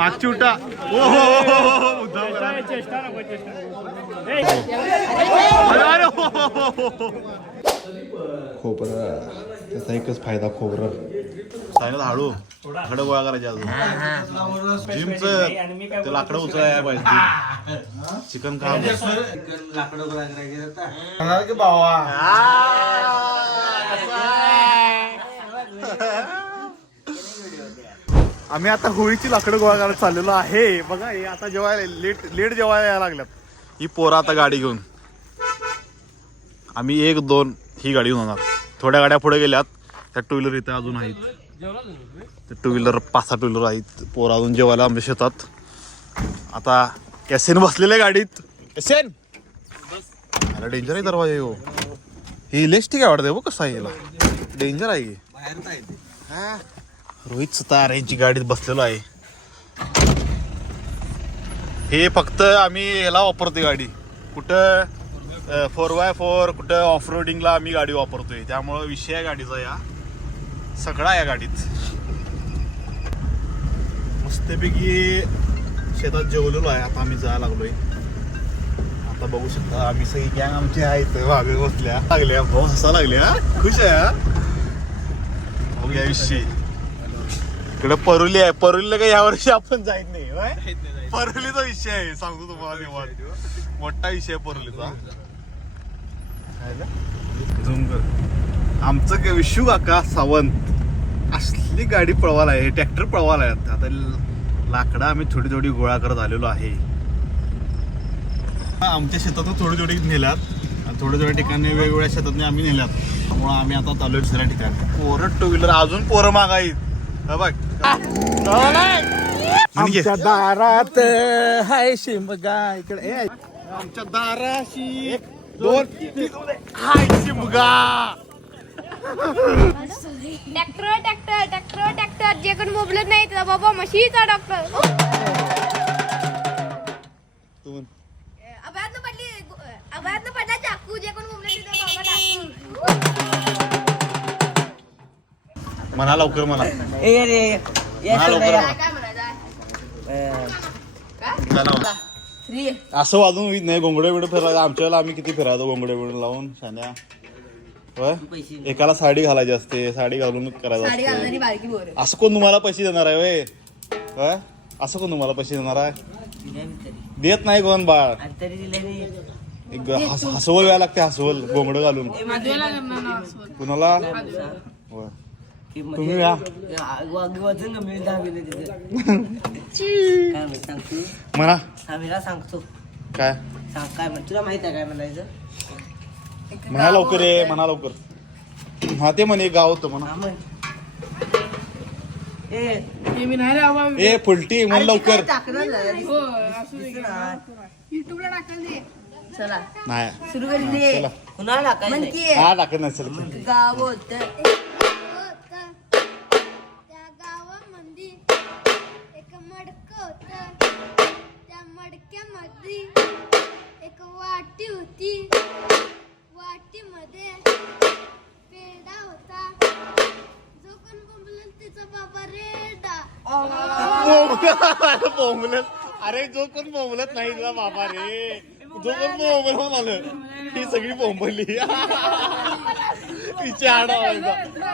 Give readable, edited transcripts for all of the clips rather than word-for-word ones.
मागची उठा. खोबरं त्याचा एकच फायदा, खोबरं सायला हळू लाकडं गोळा करायचे अजून. जिमचं ते लाकडं उचलाय पाहिजे. चिकन खा लाकडं गोळा करायचे भावा. आम्ही आता होळीची लाकडं गोळा करायला चाललेलो आहे. बघा हे आता जेवायला लेट जेवायला यायला लागल्यात. ही पोरं आता गाडी घेऊन, आम्ही 1-2 ही गाडी घेऊन होणार. थोड्या गाड्या पुढे गेल्यात. त्या टू व्हीलर इथे अजून आहेत. ते टू व्हीलर 5-6 टू व्हीलर आहेत. पोरं अजून जेवायला आमच्या शेतात. आता एसेन बसलेल्या गाडीत. एसेन अरे डेंजर आहे दरवाजा हो. ही लेस ठीक आहे वाटतं बघ कसं आहे. याला डेंजर आहे की हा. रोहित सुतार यांची गाडीत बसलेलो आहे. हे फक्त आम्ही ह्याला वापरतोय गाडी. कुठं 4x4 कुठं ऑफ रोडिंगला आम्ही गाडी वापरतोय. त्यामुळं विषय आहे गाडीचा या सगळा या गाडीत. मस्तपैकी शेतात जेवलेलो आहे. आता आम्ही जायला लागलोय. आता बघू शकता आम्ही सगळी गँग आमची आहेत. वाघ बसल्या लागल्या भाऊ हसा लागल्या. खुश आहे बघूया विषय. इकडे परुली आहे. परुलीला काही यावर्षी आपण जायत नाही. परुलीचा विषय आहे सांगतो तुम्हाला निवांत. मोठा विषय आहे परुलीचा. आमचं विशू काका सावंत असली गाडी पळवायला आहे. ट्रॅक्टर पळवायला आहे. आता लाकडं आम्ही थोडी थोडी गोळा करत आलेलो आहे. आमच्या शेतातून थोडी थोडी नेल्यात आणि थोड्या थोड्या ठिकाणी वेगवेगळ्या शेतातून आम्ही नेल्यात. त्यामुळे आम्ही आता चालू दुसऱ्या ठिकाणी. पोरं टू व्हीलर अजून पोरं मागायत. बघ आमच्या दारात हाय शिमगा इकडे. आमच्या दाराशी 2 हाय शिमगा. ट्रॅक्टर जे कोण मोबलत नाही तर बाबा म्हशीचा डॉक्टर. अभ्यास पडला चाकू. जे कोण मोबलत म्हणा लवकर म्हणा. असं वाजून होईत नाही. गोंगडे बिडे फिरायचं आमच्या वेळेला आम्ही किती फिरायचो गोंगडे बिडे लावून शान्या. एकाला साडी घालायची असते. साडी घालून करायचं असते. असं कोण तुम्हाला पैसे देणार आहे वय? असं कोण तुम्हाला पैसे देणार आहे? देत नाही कोण बाळ. हसवल व्हायला लागते. हसवल गोंगडं घालून कुणाला. तुम्ही या म्हणा सांगतो काय काय तुला माहित आहे काय म्हणायचं. म्हणा लवकर ये. म्हणा लवकर. हा ते म्हणे गाव होतं म्हणा. ए फुलटी म्हण लवकर. युट्यूबला टाकायला चला नाही सुरू करी दे. कुणाला टाकायचं. हा टाकत नसेल. गाव होत त्या गावामध्ये एक मडकं होतं. त्या मडक्यामध्ये एक वाटी होती. वाटीमध्ये पेढा होता. जो कोण बोंबलेल तिचा बाबा रेडा. बोंबलत. अरे जो कोण बोंबलत नाही तुला बाबा रे. जो कोण बोंबल आलं ही सगळी बोंबली. तिची आडा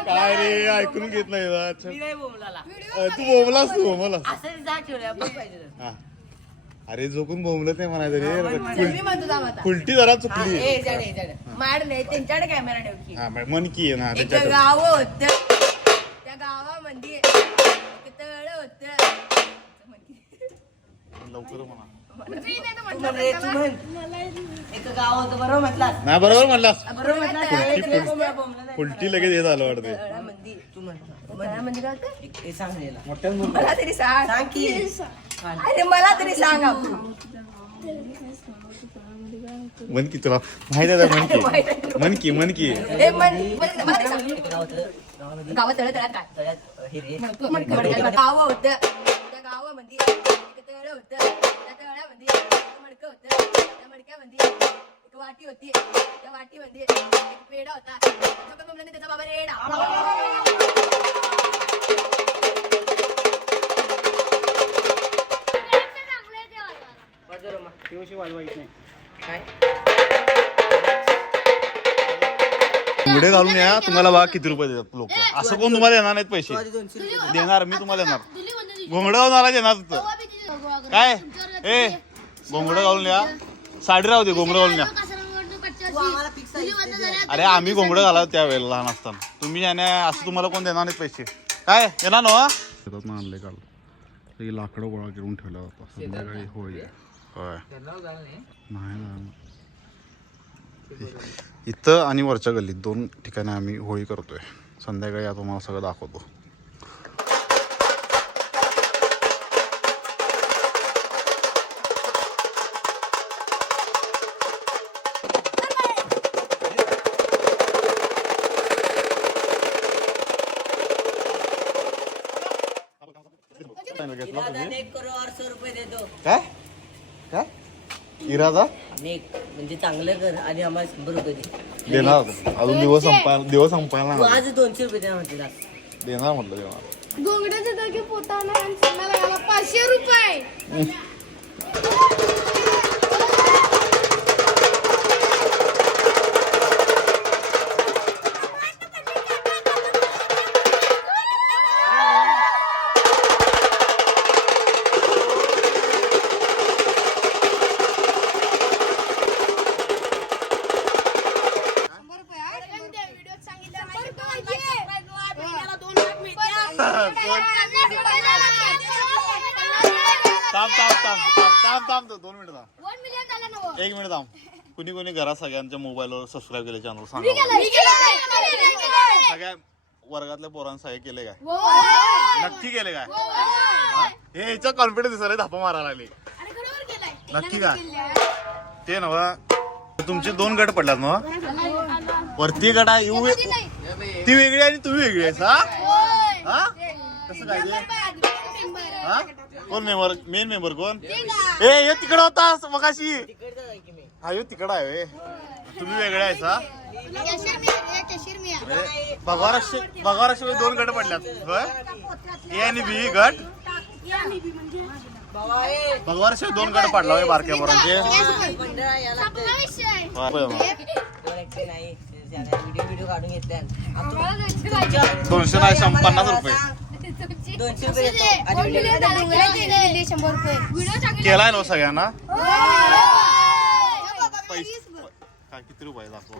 काय रे ऐकून घेत नाही. तू बोंबलास. तू बोंबलास. अरे जो कोण बोंबलत नाही म्हणायचं रे. उलटी जरा चुकली. त्यांच्याकडे कॅमेरा ठेव. मन की आहे ना त्याच्याकडे. गाव होत. त्या गावामध्ये तळ होत. लवकर म्हणा. एक गाव होतं बरोबर म्हटलं. नाही बरोबर म्हणलास. बरोबर म्हटलं. उलटी लगेच येत आलं वाटते. तू म्हणतो सांग. मला तरी सांग की अरे मला तरी सांग. मन की तुला माहिती आहे. मन की मन की गावात तळ तळ्यात काय गाव होतं. त्या गावामध्ये एक तळ होतं. त्या तळ्यामध्ये एक मडकं होतं. त्या मडक्यामध्ये एक वाटी होती. त्या वाटीमध्ये एक पेढा होता. त्याचा बाबा रेडा. काय घोंगडे घालून या, तुम्हाला बघा किती रुपये देतात लोक. असं कोण तुम्हाला देणार नाहीत पैसे. 200 रुपये देणार, मी तुम्हाला देणार. घोंगडं घालून आला देणार तिथं. काय ए घोंगडं घालून या, साडी राहू दे, घोंगडं घालून या. तू आम्हाला फिक्स आहे. अरे आम्ही घोंगडं घालावं त्यावेळेला लहान असताना. तुम्ही याने असं तुम्हाला कोण देणार नाहीत पैसे. काय येणार ना शेतात आणले काल ते लाकडं गोळा करून ठेवला होता. संध्याकाळी होळी होय नाही इथं आणि वरच्या गल्लीत 2 ठिकाणी आम्ही होळी करतोय. संध्याकाळी आता तुम्हाला सगळं दाखवतो. इरादा नेक करो और 100 रुपये दे दो. काय काय इरादा नेक म्हणजे चांगलं कर आणि आम्हाला 100 रुपये दे. देणार अजून दिवस संपायला तू नाही. आज 200 रुपये देणार म्हणते लास्ट. देणार म्हटलं देणार. घोंगड्याच्या जागी पोताना आणि सोन्याला घाला 500 रुपये. थांब 2 मिनिट थांब. 1 मिनिट थांब. कुणी कुणी घरात सगळ्यांच्या मोबाईलवर सबस्क्राईब केले चॅनल सांगा. सगळ्या वर्गातल्या पोरांनी सगळे केले काय? नक्की केले काय? हे ह्याचा कॉन्फिडन्स दिसायला धापा मारायला लागले. नक्की काय ते नव तुमचे 2 गट पडलात ना. वरती गट आहे ती वेगळी आणि तुम्ही वेगळी आहेस. हा कसं काय ते? हा कोण मेंबर मेन मेंबर कोण? ए हे तिकडं होतास मगाशी. हा यो तिकडं आहे. तुम्ही वेगळे आहेस. हा भगवाराशिवाय 2 गट पडल्यात. ए आणि बी गट. भगवाराशिवाय 2 गट पडला होय बारक्या पोरांचे. व्हिडिओ काढून घेतल्या. 200 नाही 50 रुपये 200 रुपये देतो. आणि व्हिडिओ 100 रुपये केलाय ना सगळ्यांना. पैसे काय किती रुपये दाखव.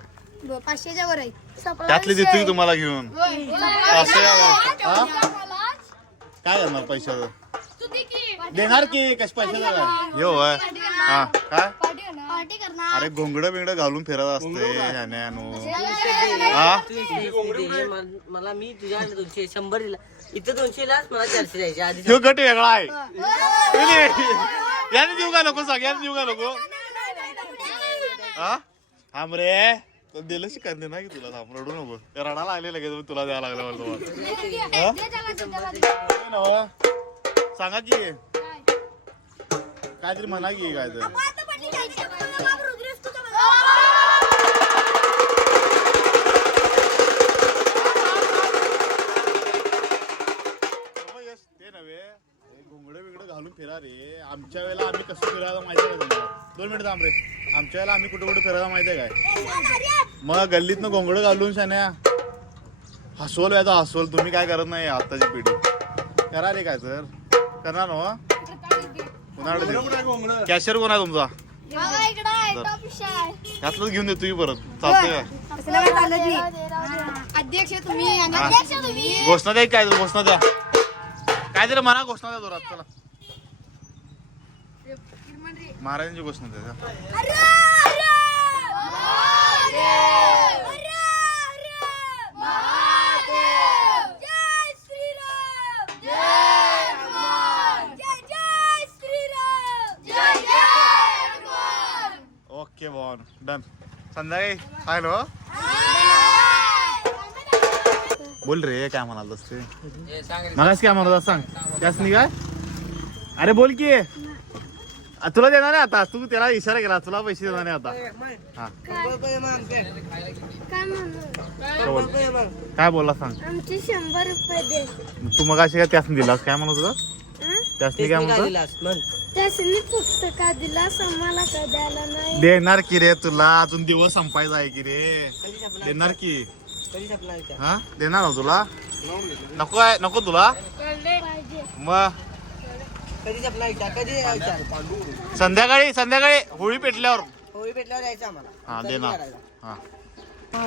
500च्या वर आहे. त्यातली देतो तुम्हाला घेऊन. 500 काय करणार पैशाचं? देणार की कश पैशाचं काय यो होय. हा काय अरे घोंगडं बिंगडं घालून फिरत असते ह्याने हा. मला मी तुझ्याकडे 200 100 दिला. इथं 200 लाच मला 400 द्यायचे आधी. ह्यो गट वेगळा आहे. याने देऊ का नको सगळ्यांनी देऊ का नको. हा थांब रे दिलं शिकायला ना की तुला. थांब रडू नको. ते रडायला लागले लगेच तुला द्यायला लागलं मला तुम्हाला. सांगा की काहीतरी म्हणा की काय तर. ते नव्हे घोंगडं बिंगडं घालून फिरा रे. आमच्या वेळेला आम्ही कसं फिरायला माहिती आहे का तुम्हाला? 2 मिनिट थांब रे. आमच्या वेळेला आम्ही कुठे कुठे फिरायला माहिती आहे काय? मग गल्लीतनं घोंगडं घालून शान्या हसवल याचा हसवल. तुम्ही काय करत नाही आताची पिढी. करा रे काय तर करणार ना. पुन्हा कॅशियर कोण आहे तुमचा? त्यातलंच घेऊन देतो परत चालतंय काय? अध्यक्ष तुम्ही घोषणा द्या काय घोषणा द्या काय तरी म्हणा. घोषणा द्या जोरात. चला महाराजांची घोषणा द्या. ओके बॉन डन. संध्याकाळी हॅलो बोल रे काय म्हणाल ते मगाच काय म्हणत सांग त्याच नाही काय. अरे बोल की तुला देणार आहे आता. तू त्याला इशारा केला तुला पैसे देणार नाही आता. हा काय बोलला सांग. आमचे 100 रुपये दे. तू मग अशी काय त्यासनी दिलास काय म्हणत होता? त्यासनी काय म्हणतो त्यासनी पुस्तका दिला समाला का द्यायला नाही. देणार की रे तुला, अजून दिवस संपायचा आहे की रे. कधी संपणार देणार की. कधी संपणार विचार हा देणार ना तुला. नको आहे, नको तुला पाहिजे. मग. कधी संपणार विचार कधी विचार संध्याकाळी होळी पेटल्यावर. होळी पेटल्यावर यायचं आम्हाला हा कधी देणार. करायचं? हा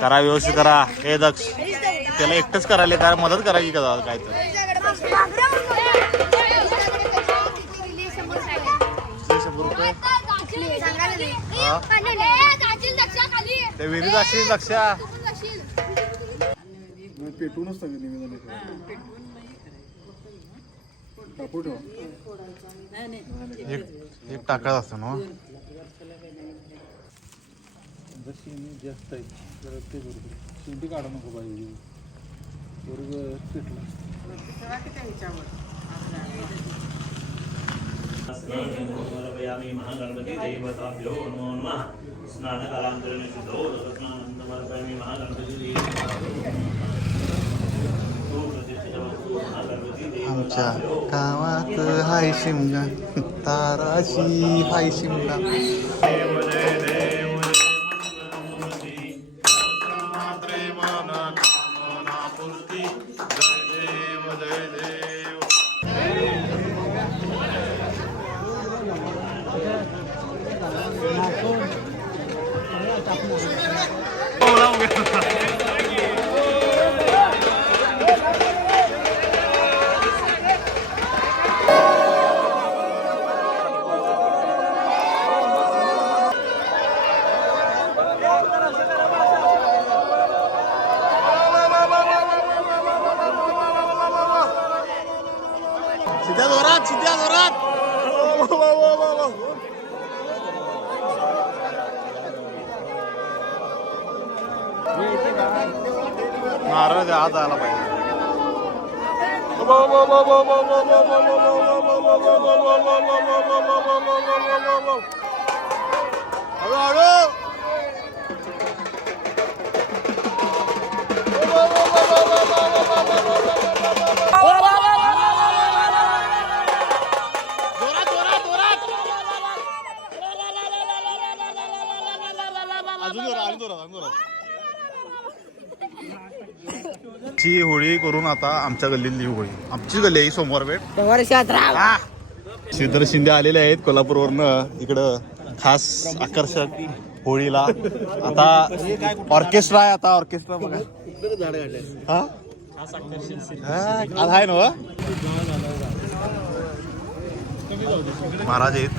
करा, व्यवस्थित करा. हे दक्ष त्याला एकटंच करायला काय मदत करायची का काय तर. 100 रुपये ते विहिरीत असेल लक्षा. पेटूनच सगळं निवेदन एक टाकायचं असतं ना. शेणी जास्त आहे तर ते बरोबर शेंडी काढू नको पाहिजे बरोबर पेटलं. महागणपती देवताभ्यो नमो नमः. स्नानकालांतरेण शुद्धो रत्नानंद समर्पयामि महागणपती आमच्या गावात हाय शिमगा, ताराशी हाय शिमगा. देव जय देव पूर्ती. जय देव. सिद्ध्या जोरात. नारळ द्या, आज आला पाहिजे. हळू. ची होळी करून आता आमच्या गल्लीतली होळी. आमची गल्ली आहे सोमवार पेठ. श्रीधर शिंदे आलेले आहेत कोल्हापूरवरनं इकडं खास आकर्षक होळीला. आता ऑर्केस्ट्रा आहे. आता ऑर्केस्ट्रा बघा. हा आज आहे ना महाराज आहेत.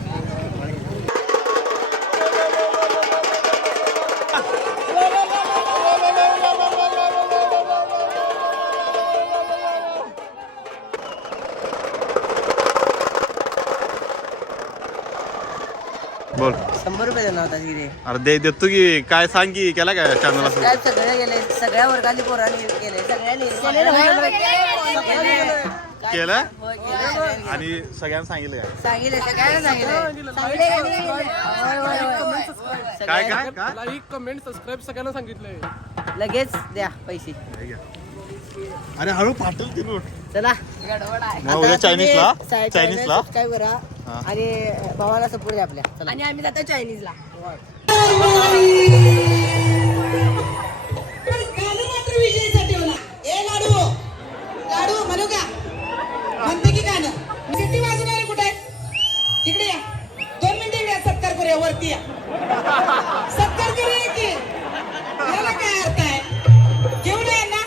बोल. 100 रुपये देणार होता तिथे. अरे देतो की. काय सांग की केला काय चॅनल असं. साहेब सगळे गेले, सगळ्या वर्गाने पोरांनी केले, सगळ्यांनी केलं आणि सगळ्यांना सांगितलं काय. सांगितलं सगळ्यांना सांगितलं. काय काय काय लाईक कमेंट सबस्क्राईब सगळ्यांना सांगितलंय. लगेच द्या पैसे. अरे हळू फाटल ती नोट. चला मग उद्या चायनीजला सबस्क्राईब करा हा. आणि भावाला सपोर्ट द्या आपल्या. चला. आणि आम्ही जातो चायनीजला. गाणं मात्र विजयीचा ठेवला. ए लाडू लाडू म्हणू का म्हणते की गाणं सिटी वाजवणारे कुठे आहेत? इकडे या 2 मिनिटं इकडे या. सत्कार करूया. वरती या. सत्कार करूया की याला काय अर्थ आहे? घेऊन या ना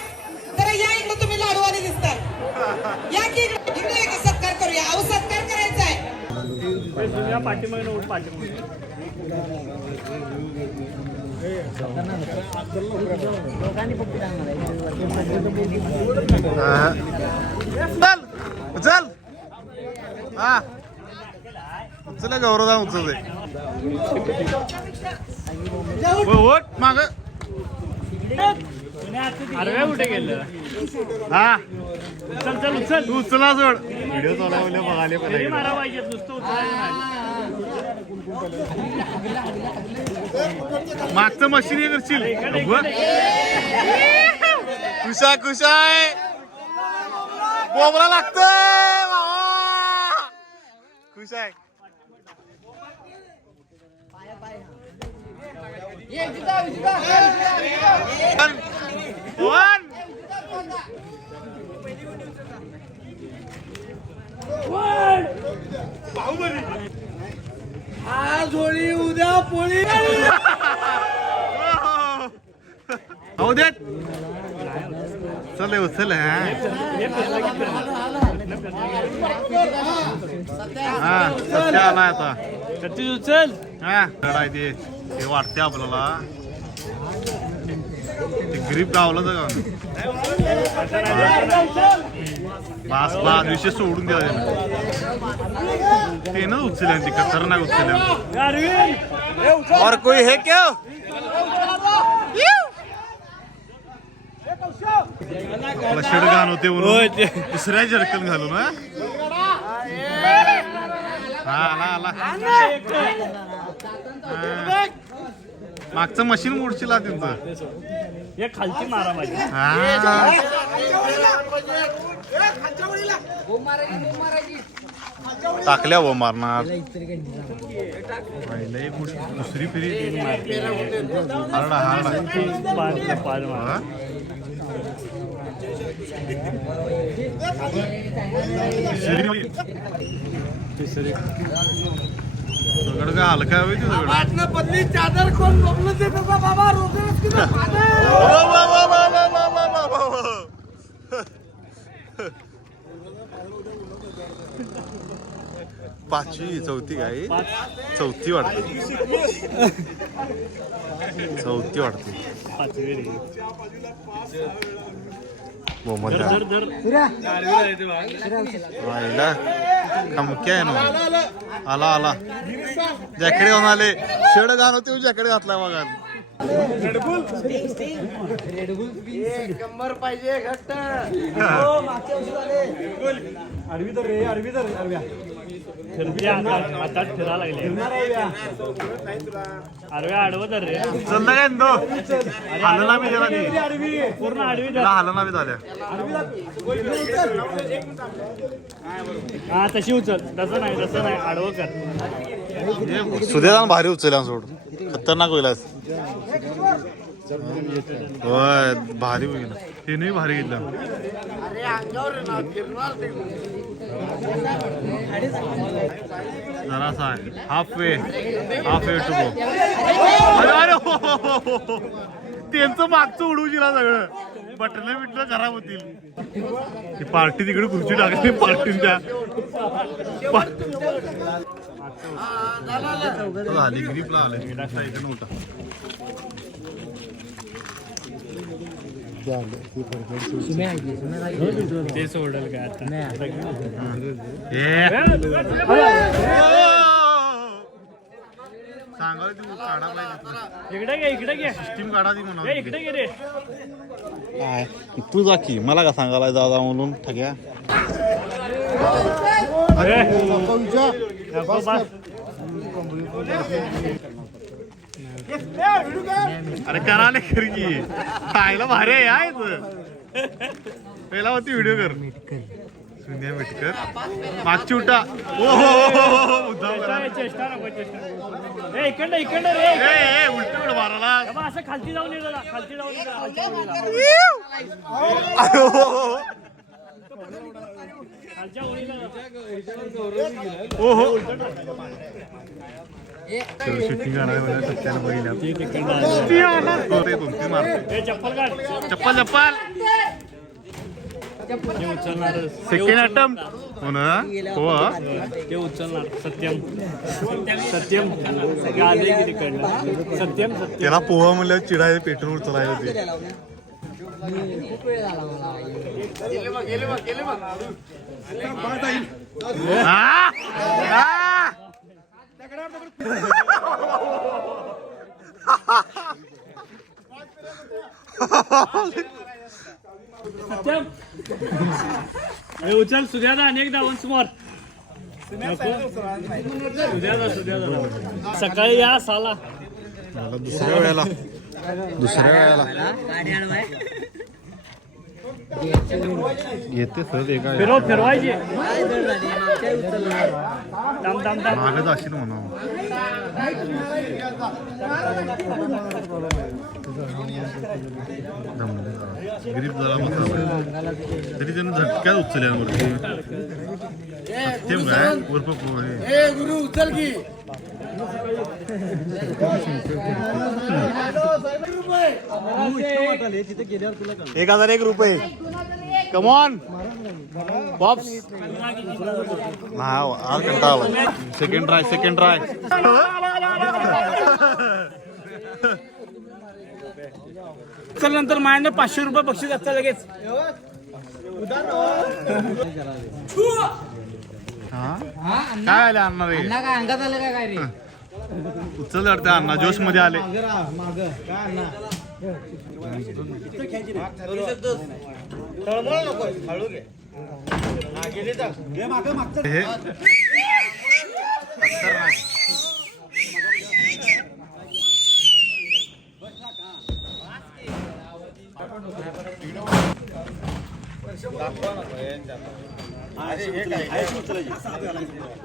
जरा. या इकडे तुम्ही लाडूवाले दिसताय. या की इकडे या की सत्कार करूया. अहो सत्कार करायचा आहे. चल हा चला गौरव उचल माग. अरे कुठे गेलं. हा चल चल उचल. तू उचला जोड. व्हिडिओ चालवले बघाले पाहिजे. मागचं मशीन हे करशील. खुशा आहे. बोबला लागतंय खुश आहे. आज होळी उद्या पोळी. चल उचल हा सत्य आलाय आता उचल. हा चढाय ते वाटते आपल्याला ते ग्रीप गावलं तर बास बास विषय सोडून द्या ते ना उचल ती खतरनाक उचल और कोई है क्या शर्ट घाण होते म्हणून दुसऱ्या जर्कन घालून आला मागचं मशीन मोडशील त्यांचं खालची मारा पाहिजे. टाकल्या व मारणार दुसरी फेरी हारडा हारडा दगड का हलका हवी ते दगड बदली चादर कोण मोकलं ते बाबा पाचवी चौथी काय चौथी वाटते आहे ना आला जॅकेट घालून आले शेड घालून होते जॅकेट घातलाय बघा कंबर पाहिजे घट्ट. हातात फिरा लागले. आडव्या आडवं तर रे चल काय हालना बी त्याला पूर्ण आडवी हालना बी झाल्या हा तशी उचल. तसं नाही आडवं कर. सुद्या भारी उचलला सोड खतरनाक होईल होय भारी होईल तिने भारी घेतलं जरासा आहे हाफ वे टू गो अरे त्यांचं मागचं उडवू दिला सगळं बटलं बिटलं खराब होतील ती पार्टी तिकडे खुर्ची टाकली पार्टी त्या झाली ग्रीपला आलं नव्हता ते सोडल काय आता सांगा तू काढा पाहिजे इकडे घे सिस्टीम काढा ती म्हणा इकडे घे रे. काय तू जा की मला का सांगायला जा म्हणून ठग्या अरे कराले खर की खायला भारी आहे पहिला होती व्हिडिओ कर सुंद्या मिटकर मागची उठा चेष्टा नको चेष्टा. इकडं रे उलट उड मारायला असं खालती जाऊन येणार खालती जाऊन खालच्या ओळीला ओहो शूटिंग चप्पल काढ. चप्पल उचलणार सेकंड अटेम्प्ट हो ना हो ते उचलणार. सत्यम आले की तिकडनं सत्यम त्याला पोहा म्हणल्यावर चिडाय पेट्रोल उचलायला ते सत्यम उचल सुद्यादा अनेकदा वन्स मोर सुद्यादा सकाळी या साला दुसऱ्या वेळेला गाडी आणवाय येते सर ते काय फिरवायची मागच असेल म्हणा गरीब जरा बसला तरी त्यानं झटक्यात उचलल्यावरती ते काय उर्फ गुरु उचल की 1001 रुपये कमॉन बॉब्स हा कंटाळा सेकंड ट्राय चल नंतर माझ्याने 500 रुपये बक्षीस असतं लगेच काय आले अण्णा रे काय अंगात आलं काय रे उचल वाटतं अण्णा जोश मध्ये आले हे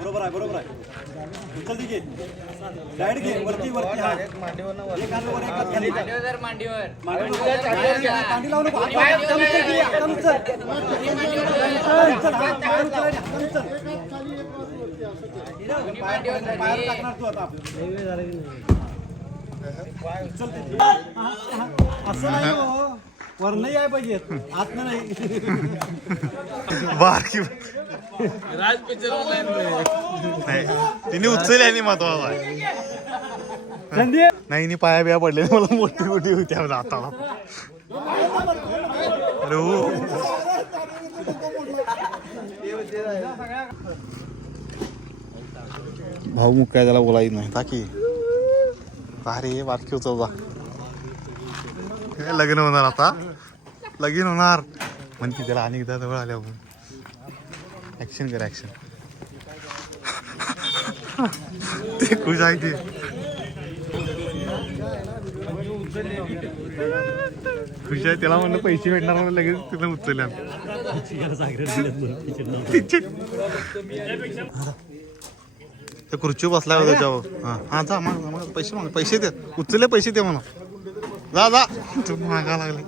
बरोबर आहे उचल घे डायरेक्ट घे वरती मांडी लावू नको असं नाही वरण याय पाहिजे आतनं नाही बारकी तिने उचलली आणि महत्वाचा नाही पाया बिया पडले मला मोठी होती आता अरे हो भाऊ मुख काय त्याला बोलायचं नाही ताकी अरे बारकी उचलता काय लग्न होणार आता लगीन होणार म्हणते त्याला आणि एकदा जवळ आल्या ऍक्शन कर ऍक्शन ते खुश आहे ते खुश आहे त्याला म्हणलं पैसे भेटणार म्हणून लगेच तिला उचलल्या त्या खुर्चीवर बसलाय त्याच्यावर हा जा मग पैसे दे उचलले पैसे दे म्हणा जा तू मागा लागले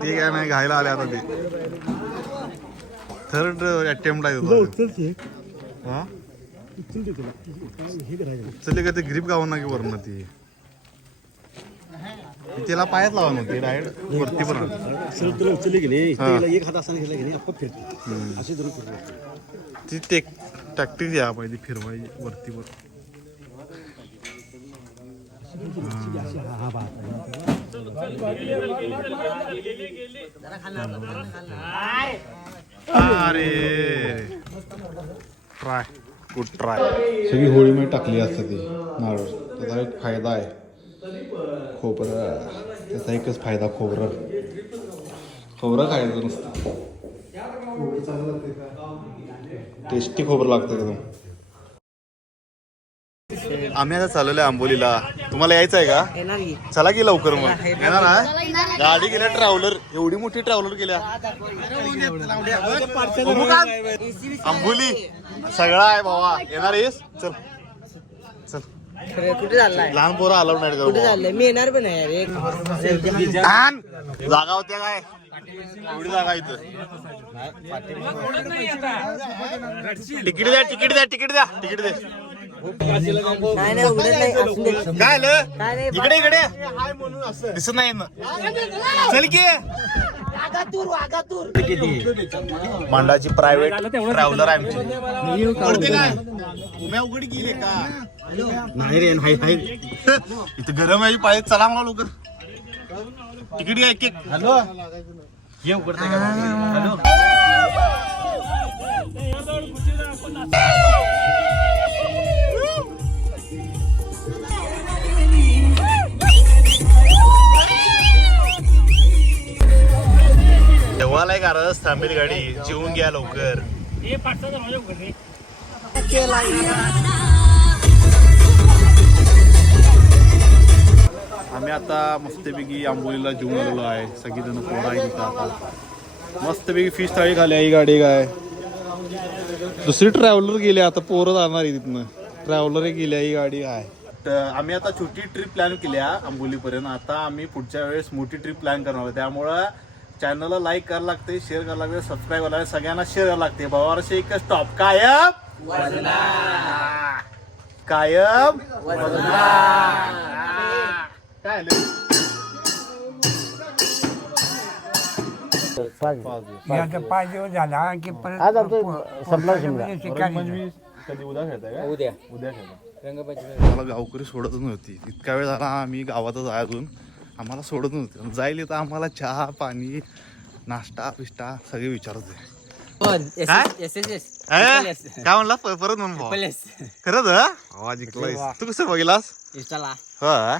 ते काय नाही घायला आले आता ते थर्ड अटेम्प्ट आहे उचलले का ते ग्रीप गावून ना की वरण ती त्याला पायात लावा नव्हती डायरेक्ट वरती पण उचलली की नाही एक हात असताना घेतला की नाही आपण फिरते अशी धरून फिरते ती ते टॅक्टिक या पाहिजे फिरवायची वरती वर अरे ट्राय गुड ट्राय सगळी होळीमध्ये टाकली असते ती नारळ त्याचा एक फायदा आहे खोबरं त्याचा एकच फायदा खोबरं खायचं नसतं टेस्टी खोबरं लागतं एकदम आम्ही आता चाललोय आंबोलीला तुम्हाला यायचं आहे का येणार की चला की लवकर मग येणार आहे गाडी गेल्या ट्रॅव्हलर एवढी मोठी ट्रॅव्हलर गेल्या आंबोली सगळा आहे बाबा येणार आहेस चल कुठे चाललाय लहान पोरं अलाउड नाही कुठे चाललंय मी येणार पण आहे रे जागा होत्या काय एवढी जागा इथं तिकीट द्या नाही उघडत नाही असून दे. काय आलं काय नाही इकडे दिसत नाही ना चल की मांडाची प्रायव्हेट ट्रॅव्हलर आहे आमची काय उम्या उघडी गेली का नाही रे नाही इथं गरम आहे पाहिजे चला मला लवकर तिकीट घ्या एक हॅलो हे उघडते का हॅलो देवाला एक अर्धा थांबेल गाडी जेवून घ्या लवकर हे 5-6 दरवाजे उघडले आता मस्तपैकी आंबोलीला जेवून आलेलो आहे. सगळीजण पोरं आहे तिथं आता मस्तपैकी फिश थाळी खाली ही गाडी काय. दुसरी ट्रॅव्हलर गेली आता पोरं जाणार आहे तिथनं. ट्रॅव्हलर गेली ही गाडी आहे. तर आम्ही आता छोटी ट्रिप प्लॅन केली आहे आंबोलीपर्यंत. आता आम्ही पुढच्या वेळेस मोठी ट्रिप प्लॅन करणार आहे. त्यामुळं चॅनलला लाईक करायला लागते, शेअर करायला लागते, सबस्क्राईब करायला लागते, सगळ्यांना शेअर करायला लागते. भावारशी एक स्टॉप कायम कायम काय आता 5 दिवस झाला की परत कधी उद्या खेळताय का? उद्या खेळता. मला गावकरी सोडतच नव्हती. इतका वेळ झाला आम्ही गावातच आहे अजून. आम्हाला सोडत नव्हते. जाईल तर आम्हाला चहा पाणी नाश्ता पिष्टा सगळे विचारत आहे. काय म्हणला परत म्हणून खरंच आवाज ऐकलाय. तू कसं बघितलास? इंस्टाला हा